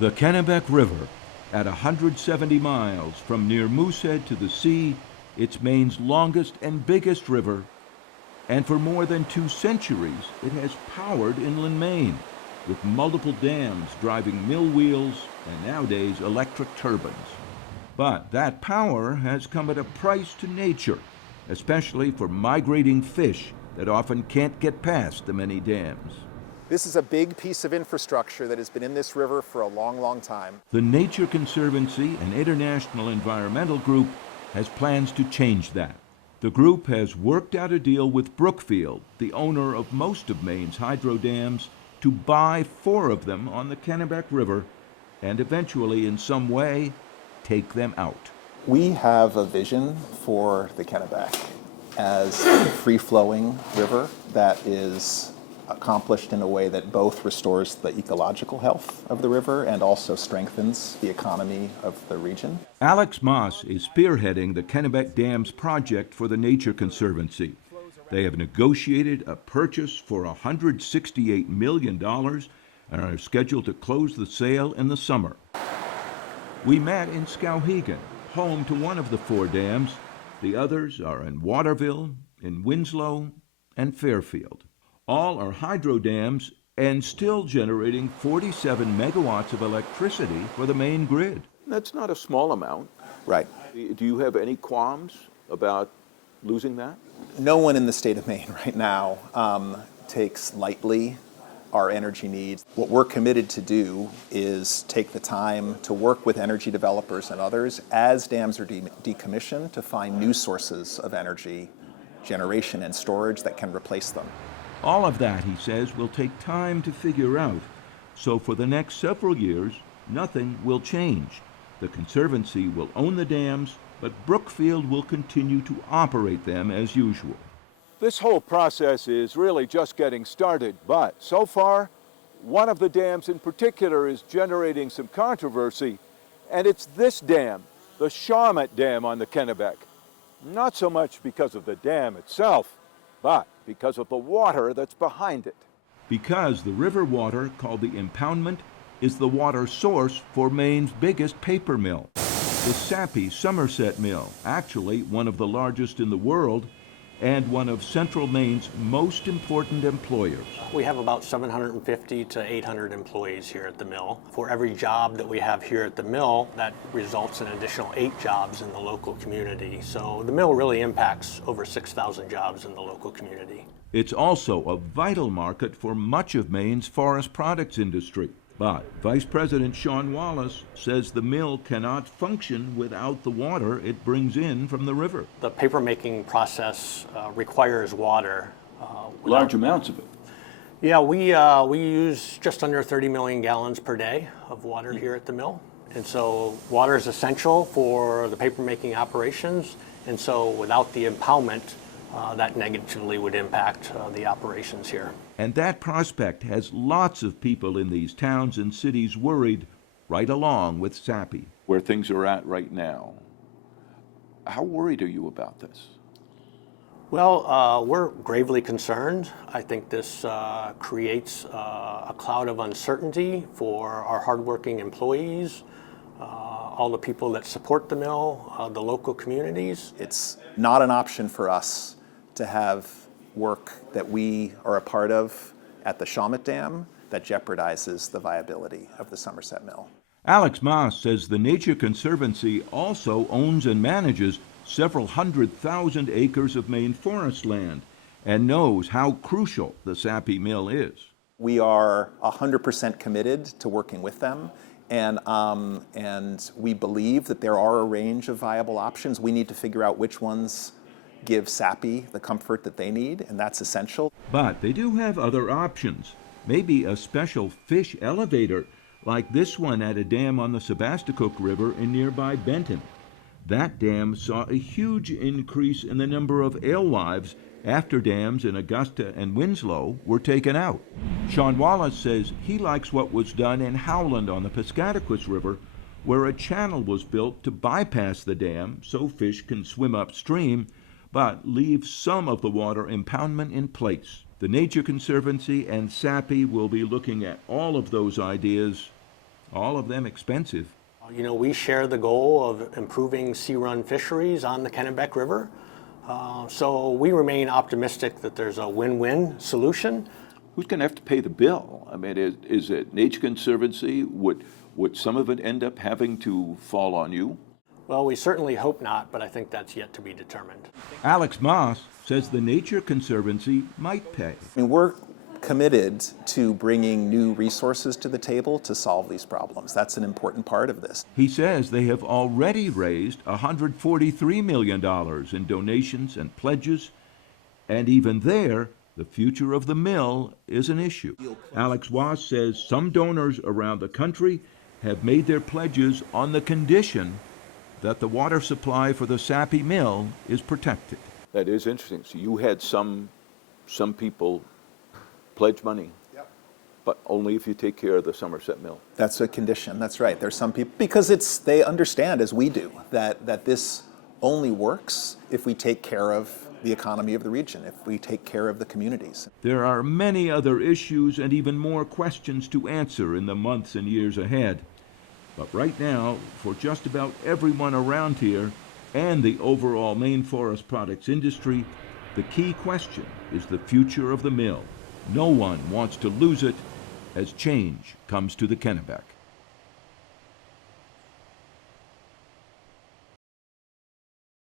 The Kennebec River, at 170 miles from near Moosehead to the sea, it's Maine's longest and biggest river, and for more than 2 centuries it has powered inland Maine, with multiple dams driving mill wheels and nowadays electric turbines. But that power has come at a price to nature, especially for migrating fish that often can't get past the many dams. This is a big piece of infrastructure that has been in this river for a long, long time. The Nature Conservancy, an international environmental group, has plans to change that. The group has worked out a deal with Brookfield, the owner of most of Maine's hydro dams, to buy 4 of them on the Kennebec River and eventually, in some way, take them out. We have a vision for the Kennebec as a free-flowing river that is accomplished in a way that both restores the ecological health of the river and also strengthens the economy of the region. Alex Moss is spearheading the Kennebec Dams project for the Nature Conservancy. They have negotiated a purchase for $168 million and are scheduled to close the sale in the summer. We met in Skowhegan, home to one of the 4 dams. The others are in Waterville, in Winslow, and Fairfield. All are hydro dams and still generating 47 megawatts of electricity for the Maine grid. That's not a small amount. Right. Do you have any qualms about losing that? No one in the state of Maine right now takes lightly our energy needs. What we're committed to do is take the time to work with energy developers and others as dams are decommissioned to find new sources of energy generation and storage that can replace them. All of that, he says, will take time to figure out. So for the next several years, nothing will change. The Conservancy will own the dams, but Brookfield will continue to operate them as usual. This whole process is really just getting started, but so far, one of the dams in particular is generating some controversy, and it's this dam, the Shawmut Dam on the Kennebec. Not so much because of the dam itself, but because of the water that's behind it. Because the river water, called the impoundment, is the water source for Maine's biggest paper mill, the Sappi Somerset Mill, actually one of the largest in the world and one of Central Maine's most important employers. We have about 750 to 800 employees here at the mill. For every job that we have here at the mill, that results in an additional 8 jobs in the local community. So the mill really impacts over 6,000 jobs in the local community. It's also a vital market for much of Maine's forest products industry. But Vice President Sean Wallace says the mill cannot function without the water it brings in from the river. The paper making process requires water. Large amounts of it. Yeah, we use just under 30 million gallons per day of water here at the mill. And so water is essential for the paper making operations. And so without the impoundment, that negatively would impact the operations here. And that prospect has lots of people in these towns and cities worried, right along with Sappi. Where things are at right now, how worried are you about this? Well, we're gravely concerned. I think this creates a cloud of uncertainty for our hardworking employees, all the people that support the mill, the local communities. It's not an option for us to have work that we are a part of at the Shawmut Dam that jeopardizes the viability of the Somerset Mill. Alex Moss says the Nature Conservancy also owns and manages several 100,000 acres of Maine forest land and knows how crucial the Sappi Mill is. We are 100% committed to working with them, and we believe that there are a range of viable options. We need to figure out which ones give Sappi the comfort that they need, and that's essential. But they do have other options. Maybe a special fish elevator, like this one at a dam on the Sebasticook River in nearby Benton. That dam saw a huge increase in the number of alewives after dams in Augusta and Winslow were taken out. Sean Wallace says he likes what was done in Howland on the Piscataquis River, where a channel was built to bypass the dam so fish can swim upstream, but leave some of the water impoundment in place. The Nature Conservancy and Sappi will be looking at all of those ideas all of them expensive. You know, we share the goal of improving sea-run fisheries on the Kennebec River. So we remain optimistic that there's a win-win solution. Who's going to have to pay the bill? I mean, is it Nature Conservancy? Would some of it end up having to fall on you? Well, we certainly hope not, but I think that's yet to be determined. Alex Moss says the Nature Conservancy might pay. I mean, we're committed to bringing new resources to the table to solve these problems. That's an important part of this. He says they have already raised $143 million in donations and pledges, and even there, the future of the mill is an issue. Alex Wass says some donors around the country have made their pledges on the condition that the water supply for the Sappi mill is protected. That is interesting. So you had some people pledge money, but only if you take care of the Somerset mill. That's a condition, that's right. There's some people, because they understand, as we do, that this only works if we take care of the economy of the region, if we take care of the communities. There are many other issues and even more questions to answer in the months and years ahead. But right now, for just about everyone around here and the overall Maine forest products industry, the key question is the future of the mill. No one wants to lose it as change comes to the Kennebec.